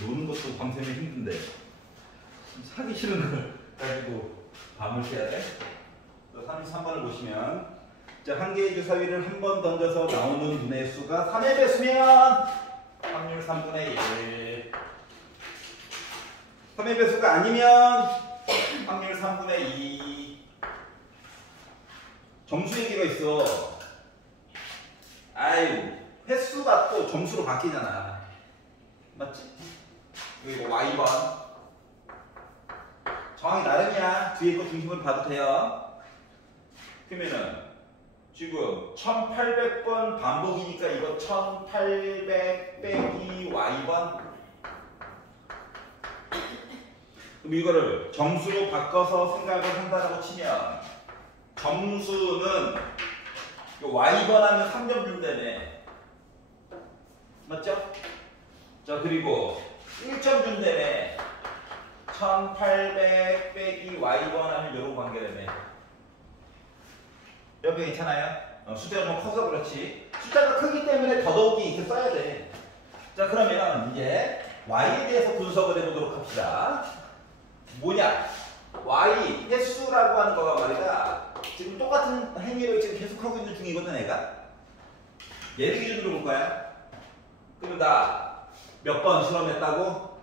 노는 것도 밤새면 힘든데 사기 싫은 걸 가지고 밤을 새야 돼? 33번을 보시면 자, 한 개의 주사위를 한 번 던져서 나오는 분의 수가 3의 배수면 확률 3분의 1. 3의 배수가 아니면 확률 3분의 2. 점수 얘기가 있어. 아유, 횟수가 또 점수로 바뀌잖아. 맞지? 이거 Y번. 정확히 나름이야. 뒤에 거 중심을 봐도 돼요. 그러면은 지금 1800번 반복이니까 이거 1800 빼기 Y번. 그럼 이거를 점수로 바꿔서 생각을 한다고 치면 점수는 Y번 하면 3점 준다며. 맞죠? 자, 그리고 1점 준다며. 1800 빼기 Y번 하면 이런 관계라며. 여기 괜찮아요? 숫자가 좀 커서 그렇지. 숫자가 크기 때문에 더더욱이 이렇게 써야 돼. 자, 그러면 이제 Y에 대해서 분석을 해보도록 합시다. 뭐냐? Y 횟수라고 하는 거가 말이다. 지금 똑같은 행위를 지금 계속하고 있는 중이거든, 애가. 얘를 기준으로 볼 거야. 그러면 나 몇 번 실험했다고?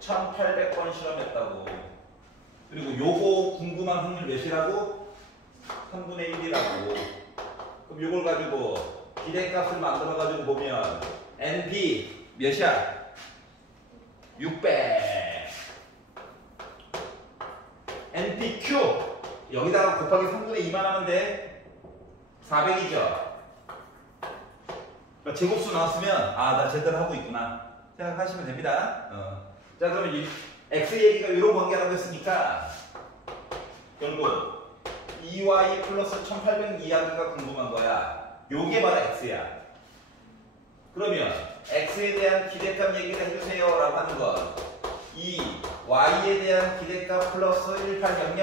1800번 실험했다고. 그리고 요거 궁금한 확률 몇이라고? 3분의 1이라고. 그럼 요걸 가지고 기대값을 만들어 가지고 보면 NP 몇이야? 600. NPQ 여기다가 곱하기 3분의 2만 하면 돼. 400이죠. 그러니까 제곱수 나왔으면 아, 나 제대로 하고 있구나 생각하시면 됩니다. 자, 그러면 이 X 얘기가 이런 관계라고 했으니까 결국 2Y 플러스 1800 이하기가 궁금한 거야. 요게 바로 X야. 그러면 X에 대한 기대값 얘기를 해주세요 라고 하는 건 이 Y에 대한 기대값 플러스 1800.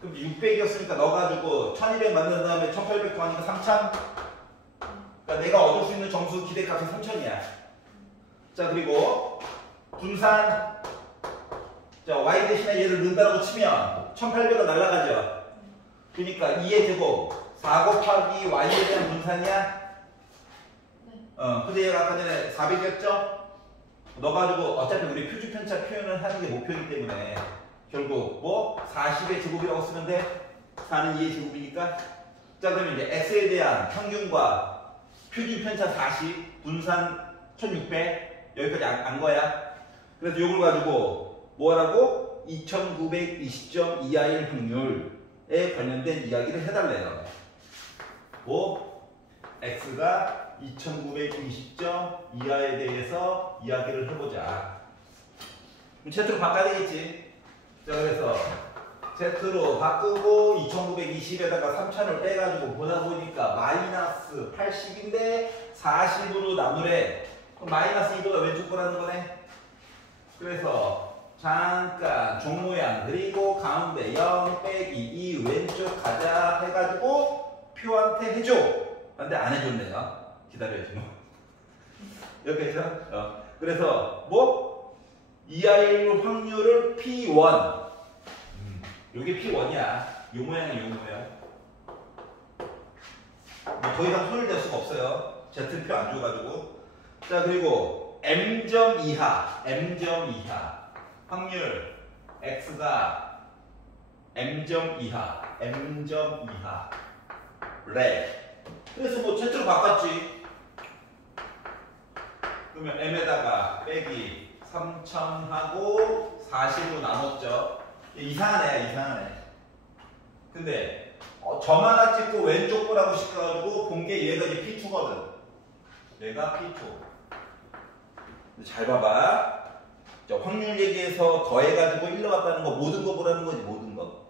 그럼 600이었으니까 넣어가지고 1200 만든 다음에 1800 더하니까 3000. 그러니까 내가 얻을 수 있는 점수 기대값이 3000이야. 자, 그리고 분산. 자, Y 대신에 얘를 넣는다고 치면 1800은 날라가죠. 그러니까 2의 제곱 4 곱하기 Y에 대한 분산이야. 근데 얘가 아까 전에 400이었죠? 넣어가지고 어차피 우리 표준편차 표현을 하는 게 목표이기 때문에 결국 뭐 40의 제곱이라고 쓰면 돼. 4는 2의 제곱이니까. 자, 그러면 이제 X에 대한 평균과 표준편차 40, 분산 1600 여기까지 안 거야. 그래서 이걸 가지고 뭐라고? 2920점 이하일 확률에 관련된 이야기를 해달래요. 뭐? X가 2920점 이하에 대해서 이야기를 해보자. 그럼 Z로 바꿔야 되겠지. 자, 그래서 Z로 바꾸고 2920에다가 3000을 빼가지고 보다 보니까 마이너스 80인데 40으로 나누래. 그럼 마이너스 2보다 왼쪽 거라는 거네. 그래서 잠깐 종 모양 그리고 가운데 0 빼기 2 왼쪽 가자 해가지고 표한테 해줘. 근데 안 해줬네요. 기다려야지 뭐. 여기서 그래서 뭐? 이하일 확률을 P1. 요게 P1이야. 요 모양은 요 모양. 뭐 더 이상 손을 댈 수가 없어요. Z표 안 줘가지고. 자, 그리고 M점 이하. M점 이하. 확률 X가 M점 이하. M점 이하. 래. 그래서 뭐 Z로 바꿨지. 그러면 M에다가 빼기 3000하고 40으로 나눴죠. 이상한 애야, 이상한 애. 근데 점 하나 찍고 왼쪽 거라고 시켜가지고 본 게 얘가 이제 P2거든. 얘가 P2. 잘 봐봐. 저 확률 얘기해서 더해가지고 1 넣었다는 거 모든 거 보라는 거지, 모든 거.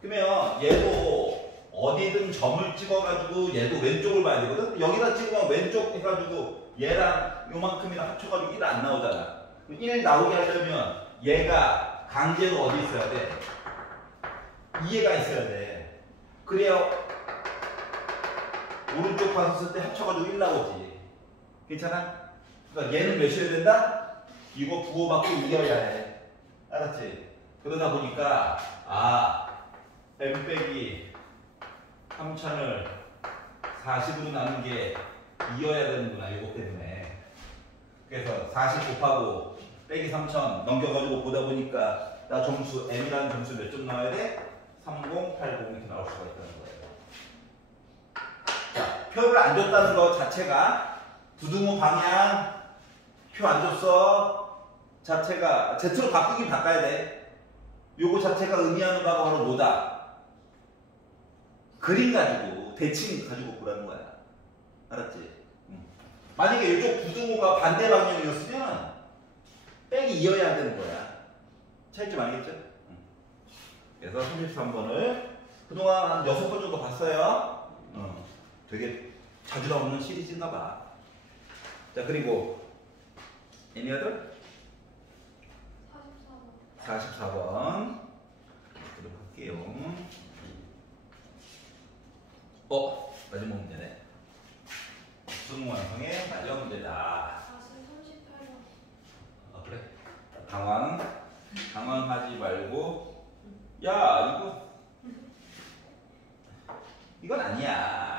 그러면 얘도 어디든 점을 찍어가지고 얘도 왼쪽을 봐야 되거든. 여기다 찍으면 왼쪽 해가지고 얘랑 요만큼이랑 합쳐가지고 1 안 나오잖아. 1 나오게 하려면 얘가 강제로 어디 있어야 돼? 2에가 있어야 돼. 그래야 오른쪽 봤을 때 합쳐가지고 1 나오지. 괜찮아? 그러니까 얘는 몇이어야 된다? 이거 부호받고 이어야 해. 알았지? 그러다 보니까 m 빼기 3천을 40으로 나눈 게 이어야 되는구나. 이거 때문에. 그래서 40 곱하고 빼기 3천 넘겨가지고 보다 보니까 나 점수 m이라는 점수 몇 점 나와야 돼? 30, 80 이렇게 나올 수가 있다는 거예요. 자, 표를 안 줬다는 것 자체가 부등호 방향 표 안 줬어 자체가 Z로 바꾸긴 바꿔야 돼. 요거 자체가 의미하는 바가 바로 뭐다? 그림 가지고 대칭 가지고 보라는 거야. 알았지? 만약에 이쪽 부등호가 반대 방향이었으면 빼기 이어야 되는 거야. 차이점 알겠죠? 그래서 33번을 그동안 한 6번 정도 봤어요. 되게 자주 나오는 시리즈인가 봐. 자, 그리고 any other? 44번 보도록 할게요. 마지막 문제네. 수능 완성의 마지막 문제다. 38번. 그래. 당황하지 말고. 야, 이건 아니야.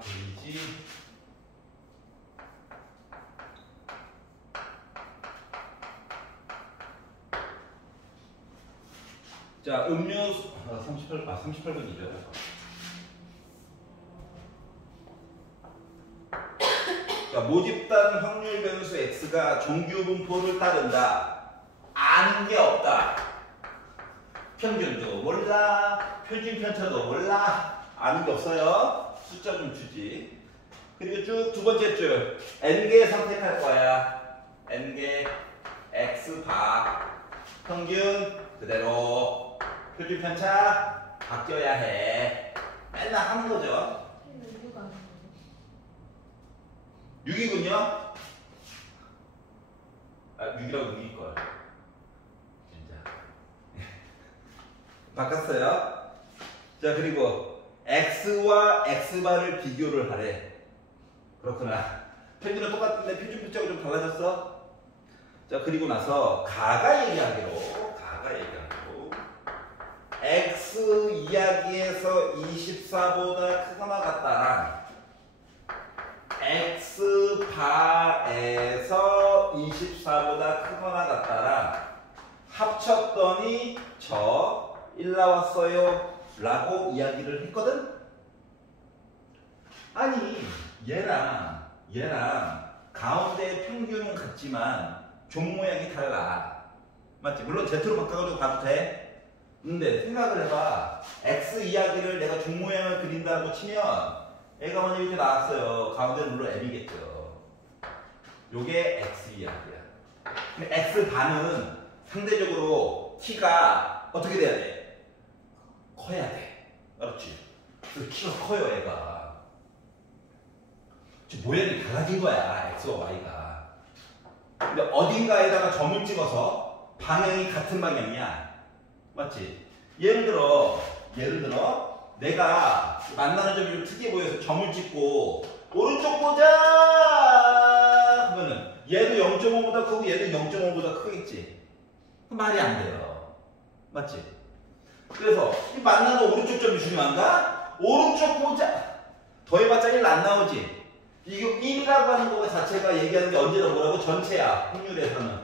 페이지. 자, 음료수 38번이죠. 자, 모집단 확률 변수 x가 정규 분포를 따른다. 아는 게 없다. 평균도 몰라. 표준 편차도 몰라. 아는 게 없어요. 숫자 좀 주지. 그리고 쭉 두 번째 줄 n개 선택할 거야. n개 x바 평균 그대로 표준 편차 바뀌어야 해. 맨날 하는 거죠. 6이군요. 6이라고 느낄걸. 진짜. 바꿨어요. 자, 그리고 x와 x바를 비교를 하래. 그렇구나. 표준은 똑같은데 표준 표차가 좀 달라졌어. 자, 그리고 나서 가가 얘기하기로 x 이야기에서 24보다 크거나 같다랑 x 바에서 24보다 크거나 같다랑 합쳤더니 저 1 나왔어요 라고 이야기를 했거든. 아니 얘랑 가운데 평균은 같지만 종 모양이 달라. 맞지? 물론 Z로 바꿔가지고 봐도 돼. 근데 생각을 해봐. X 이야기를 내가 종 모양을 그린다고 치면 애가 먼저 이렇게 나왔어요. 가운데는 물론 M이겠죠. 요게 X 이야기야. 근데 X 반은 상대적으로 키가 어떻게 돼야 돼? 커야 돼. 알았지? 그래서 키가 커요, 애가. 지금 모양이 달라진 거야, X와 Y가. 근데 어딘가에다가 점을 찍어서 방향이 같은 방향이야. 맞지? 예를 들어 내가 만나는 점이 좀 특이해 보여서 점을 찍고 오른쪽 보자 그러면은 얘도 0.5보다 크고 얘도 0.5보다 크겠지. 말이 안 돼요. 맞지? 그래서 이 만나는 오른쪽 점이 중요한가? 오른쪽 보자 더해봤자 1 안 나오지. 이거 1이라고 하는 거 자체가 얘기하는 게 언제나 뭐라고? 전체야. 확률에서는.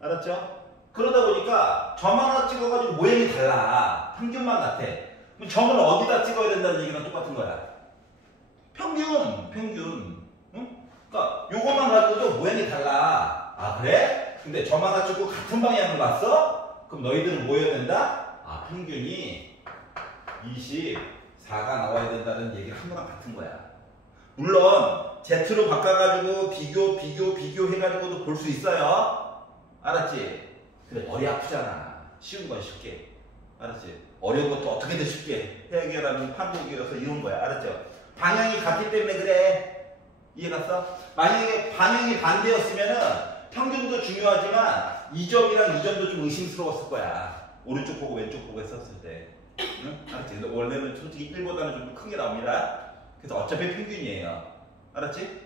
알았죠? 그러다 보니까 점 하나 찍어가지고 모양이 달라. 평균만 같아. 그럼 점을 어디다 찍어야 된다는 얘기랑 똑같은 거야. 평균. 응? 그러니까 요것만 가지고도 모양이 달라. 아 그래? 근데 점 하나 찍고 같은 방향을 봤어? 그럼 너희들은 뭐 해야 된다? 평균이 24가 나와야 된다는 얘기가 한 거랑 같은 거야. 물론 Z로 바꿔가지고 비교 해가지고도 볼 수 있어요. 알았지? 근데 머리 아프잖아. 쉬운 건 쉽게. 알았지? 어려운 것도 어떻게든 쉽게 해결하는 판독이라서 이런 거야. 알았죠? 방향이 같기 때문에 그래. 이해 갔어? 만약에 방향이 반대였으면은 평균도 중요하지만 이 점이랑 이 점도 좀 의심스러웠을 거야. 오른쪽 보고 왼쪽 보고 했었을 때. 응? 알았지? 원래는 솔직히 1보다는 좀 큰 게 나옵니다. 그래서 어차피 평균이에요. 알았지?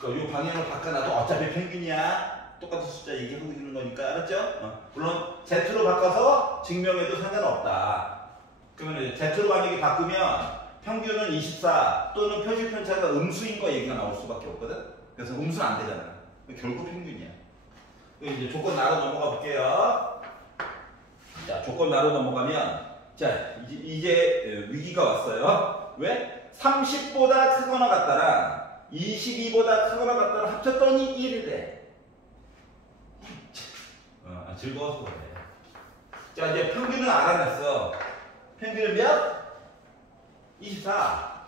그러니까 이 방향을 바꿔놔도 어차피 평균이야. 똑같은 숫자 얘기하고 있는 거니까. 알았죠? 물론 Z로 바꿔서 증명해도 상관없다. 그러면 이제 Z로 만약에 바꾸면 평균은 24 또는 표시 편차가 음수인 거 얘기가 나올 수밖에 없거든. 그래서 음수는 안 되잖아. 결국 평균이야. 이제 조건 나로 넘어가 볼게요. 자, 조건 나로 넘어가면 자 이제 위기가 왔어요. 왜? 30보다 크거나 같다랑 22보다 크거나 같다랑 합쳤더니 1이래. 즐거워서 그래. 자, 이제 평균은 알아냈어. 평균은 몇? 24.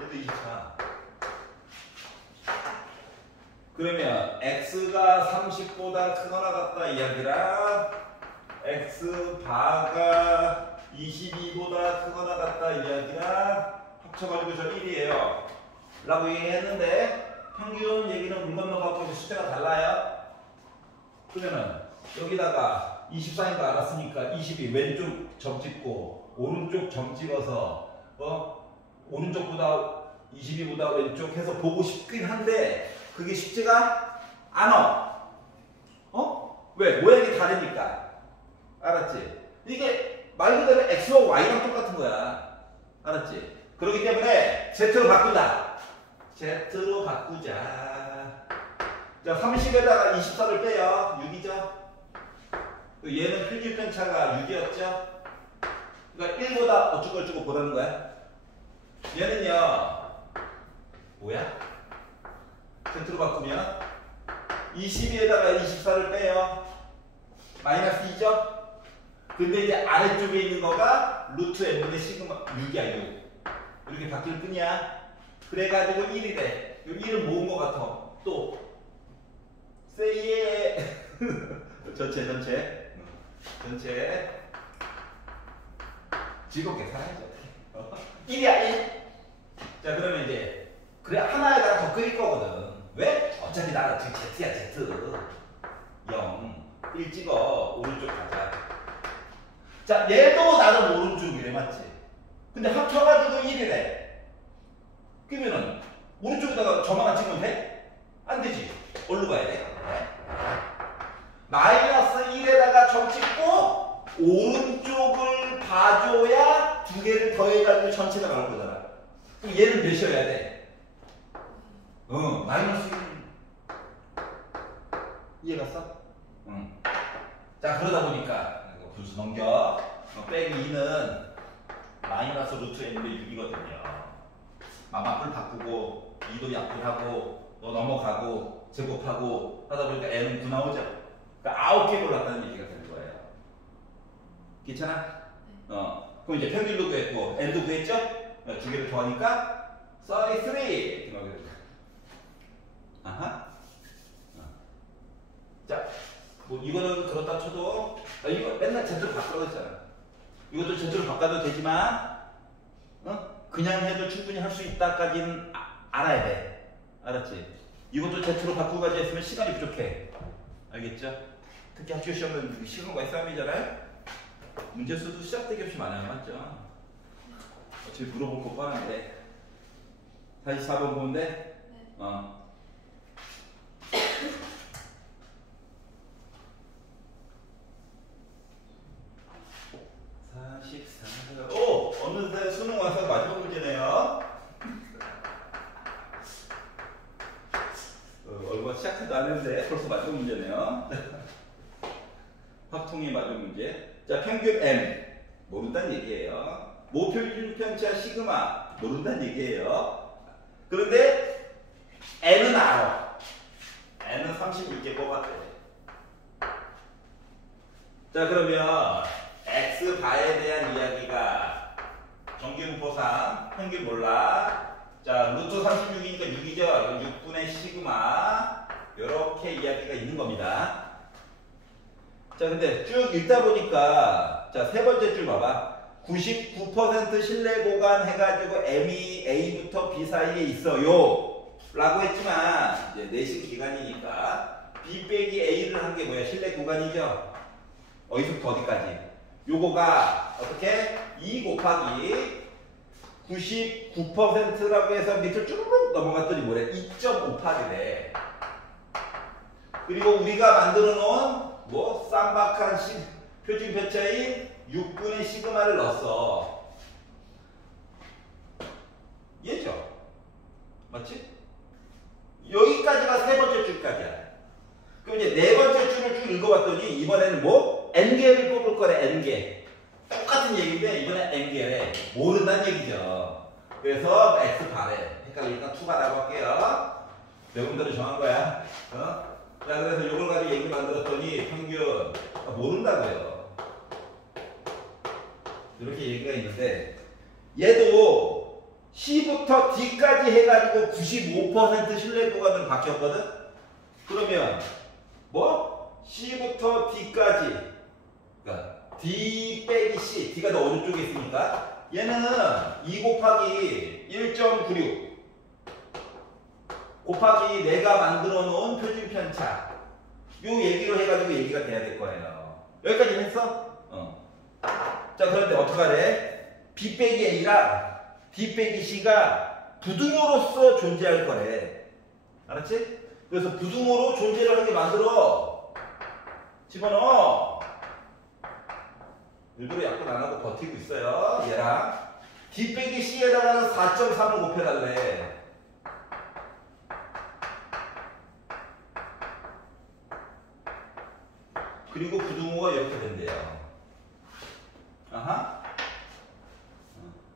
얘도 24. 그러면 x가 30보다 크거나 같다 이야기랑 x바가 22보다 크거나 같다 이야기랑 합쳐가지고 저 1이에요 라고 얘기했는데 평균 얘기는 물 건너가고 이제 숫자가 달라요. 그러면은 여기다가 24인 거 알았으니까 22 왼쪽 점 찍고 오른쪽 점 찍어서 오른쪽보다 22보다 왼쪽 해서 보고 싶긴 한데 그게 쉽지가 않아. 왜? 모양이 다르니까. 알았지? 이게 말 그대로 X와 Y랑 똑같은 거야. 알았지? 그렇기 때문에 Z로 바꾼다. Z로 바꾸자. 자, 30에다가 24를 빼요. 6이죠? 얘는 표준 편차가 6이었죠? 그러니까 1보다 어쩌고저쩌고 보라는 거야. 얘는요, 뭐야? Z로 바꾸면 22에다가 24를 빼요. 마이너스 2죠? 근데 이제 아래쪽에 있는 거가 루트 n분의 시그마 6이야, 6. 이렇게 바뀔 뿐이야. 그래가지고 1이래. 1은 모은 거 같아. 또 세이에 전체 즐겁게 살아야죠. 1이야 1. 자, 그러면 이제 그래 하나에다가 더 끓일 거거든. 왜? 어차피 나는 Z야 Z. 0 1 찍어. 오른쪽 가자. 자, 얘도 나는 오른쪽이래. 맞지? 근데 합쳐가지고 1이래. 그러면은 오른쪽에다가 점 하나 찍으면 돼? 안 되지. 어디로 가야 돼? 마이너스 1에다가 점 찍고 오른쪽을 봐줘야 두 개를 더해가지고 전체가 나올 거잖아. 그럼 얘는 몇이어야 돼? 마이너스 1. 이해갔어? 자, 그러다 보니까 분수 넘겨. 빼기 2는 마이너스 루트 n분의 6이거든요. 앞을 바꾸고 2도 약분하고 또 넘어가고 제곱하고 하다 보니까 n은 9 나오죠. 그러니까 9개 골랐다는 얘기가 되는 거예요. 괜찮아? 그럼 이제 평균도 구했고 n도 구했죠? 두 개를 더하니까 33 이렇게 나오게 됩니다. 아하. 자, 뭐 이거는 그렇다 쳐도 이거 맨날 Z로 바꿔도 했잖아. 이것도 Z로 바꿔도 되지만 그냥 해도 충분히 할 수 있다까지는 알아야 돼. 알았지? 이것도 Z로 바꾸고까지 했으면 시간이 부족해. 알겠죠? 특히 학교 시험은 시간과의 싸움이잖아요. 문제 수도 시작되기 없이 많아요. 맞죠? 어차피 물어볼 거 뻔한데 44번 보는데 44. 오! 어느새 수능 와서 마지막 문제네요. 얼마 시작도 안 했는데 벌써 마지막 문제네요. 확통의 마지막 문제. 자, 평균 M 모른다는 얘기예요. 모표준 편차 시그마 모른다는 얘기예요. 그런데 N은 알아. N은 36개 뽑았대. 자, 그러면 X바에 대한 이야기가 정규분포상 평균 몰라. 자, 루트 36이니까 6이죠. 6분의 시그마. 이렇게 이야기가 있는 겁니다. 자, 근데 쭉 읽다 보니까 자, 세 번째 줄 봐봐. 99% 신뢰 보관 해가지고 M이 A부터 B 사이에 있어요. 라고 했지만 이제 내신 기간이니까 B 빼기 A를 한 게 뭐야? 실내 구간이죠. 어디서부터 어디까지? 요거가 어떻게? 2 곱하기 99%라고 해서 밑을 쭈르륵 넘어갔더니 뭐래? 2.5파리래. 그리고 우리가 만들어 놓은 뭐 쌈박한 표준 편차인 6분의 시그마를 넣었어. 얘죠? 맞지? 여기까지가 세 번째 줄까지야. 그럼 이제 네 번째 줄을 쭉 읽어봤더니 이번에는 뭐? n개를 뽑을 거래. n개. 똑같은 얘기인데 이번엔 n개래. 모른다는 얘기죠. 그래서 x 바래. 헷갈리니까 2가라고 할게요. 여러분들은 정한 거야. 어? 자, 그래서 이걸 가지고 얘기 만들었더니 평균 모른다고요. 이렇게 얘기가 있는데 얘도 C부터 D까지 해가지고 95% 신뢰 구간으로 바뀌었거든? 그러면 뭐? C부터 D까지 그러니까 D 빼기 C D가 더 오른쪽에 있으니까 얘는 2 곱하기 1.96 곱하기 내가 만들어 놓은 표준 편차 요 얘기로 해가지고 얘기가 돼야 될 거예요. 여기까지 했어? 자, 그런데 어떡하래? B 빼기 A랑 D 빼기 C가 부등호로서 존재할 거래. 알았지? 그래서 부등호로 존재를 하게 만들어. 집어넣어. 일부러 약분 안 하고 버티고 있어요. 얘랑 D 빼기 C에다가는 4.3을 곱해달래. 그리고 부등호가 이렇게 된대요. 아하.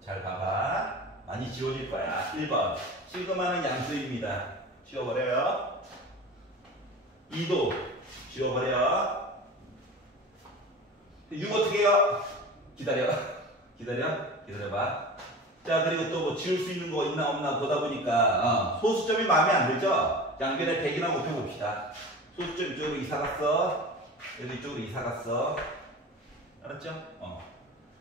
잘 봐봐. 많이 지워질 거야. 1번. 시그마는 양수입니다. 지워버려요. 2도 지워버려. 6 어떻게 해요? 기다려봐. 자, 그리고 또 뭐 지울 수 있는 거 있나 없나 보다 보니까 소수점이 마음에 안 들죠? 양변에 100이나 곱해봅시다. 소수점 이쪽으로 이사 갔어. 얘도 이쪽으로 이사 갔어. 알았죠?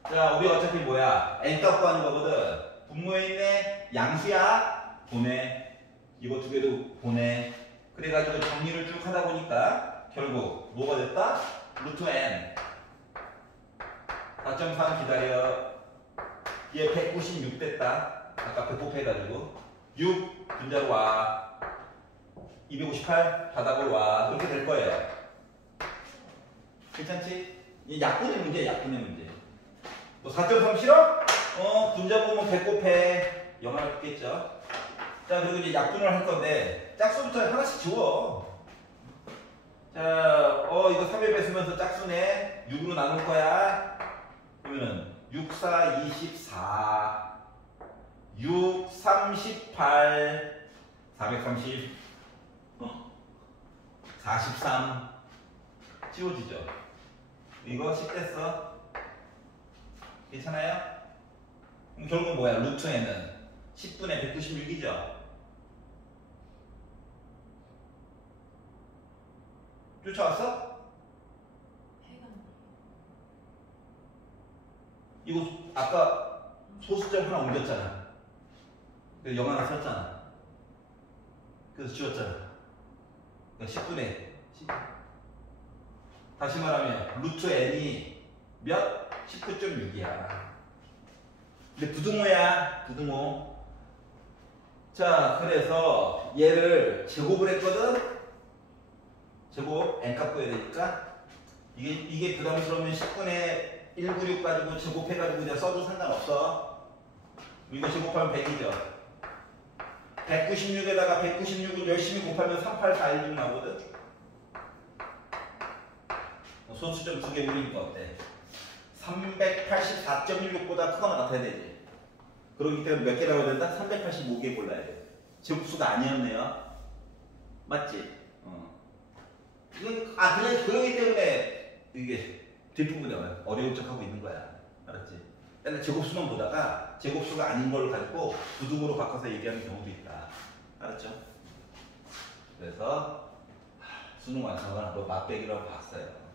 자, 우리 어차피 뭐야? n값 구하는 거거든. 분모에 있네. 양수야. 보내. 이거 두 개도 보내. 그래가지고 정리를 쭉 하다 보니까 결국 뭐가 됐다? 루트 n. 4.3 기다려. 얘 196 됐다. 아까 100 곱해가지고 6 분자로 와. 258 바닥으로 와. 이렇게 될 거예요. 괜찮지? 이 약분의 문제야, 약분의 문제. 뭐 4.3 싫어? 분자 보면 100 곱해. 영향을 받겠죠. 자, 그리고 이제 약분을 할 건데 짝수부터 하나씩 지워. 자, 이거 3에 뺏으면서 짝수네. 6으로 나눌 거야. 그러면은 6, 4, 24 6, 38 430 43 지워지죠. 이거 10 됐어. 괜찮아요? 그럼 결국 뭐야? 루트 n은 10분의 196이죠. 쫓아왔어? 이거 아까 소수점 하나 옮겼잖아. 그래서 0 하나 썼잖아. 그래서 지웠잖아. 그러니까 10분의 10. 다시 말하면 루트 n이 몇? 19.6이야. 근데 부등호야. 부등호. 자, 그래서 얘를 제곱을 했거든. 제곱 n값 구해야 되니까 이게 부담스러우면 10분의 196 가지고 제곱해가지고 그냥 써도 상관없어. 이거 제곱하면 100이죠. 196에다가 196을 열심히 곱하면 38416 나오거든. 소수점 2개 올리니까 어때? 384.16보다 크거나 같아야 되지. 그렇기 때문에 몇 개 나와야 된다? 385개 골라야 돼. 제곱수가 아니었네요. 맞지? 그냥 그러기 때문에 이게 뒷부분에 어려운 척 하고 있는 거야. 알았지? 옛날 제곱수만 보다가 제곱수가 아닌 걸 가지고 부등호로 바꿔서 얘기하는 경우도 있다. 알았죠? 그래서 수능 완성을 한번 맛배기라고 봤어요.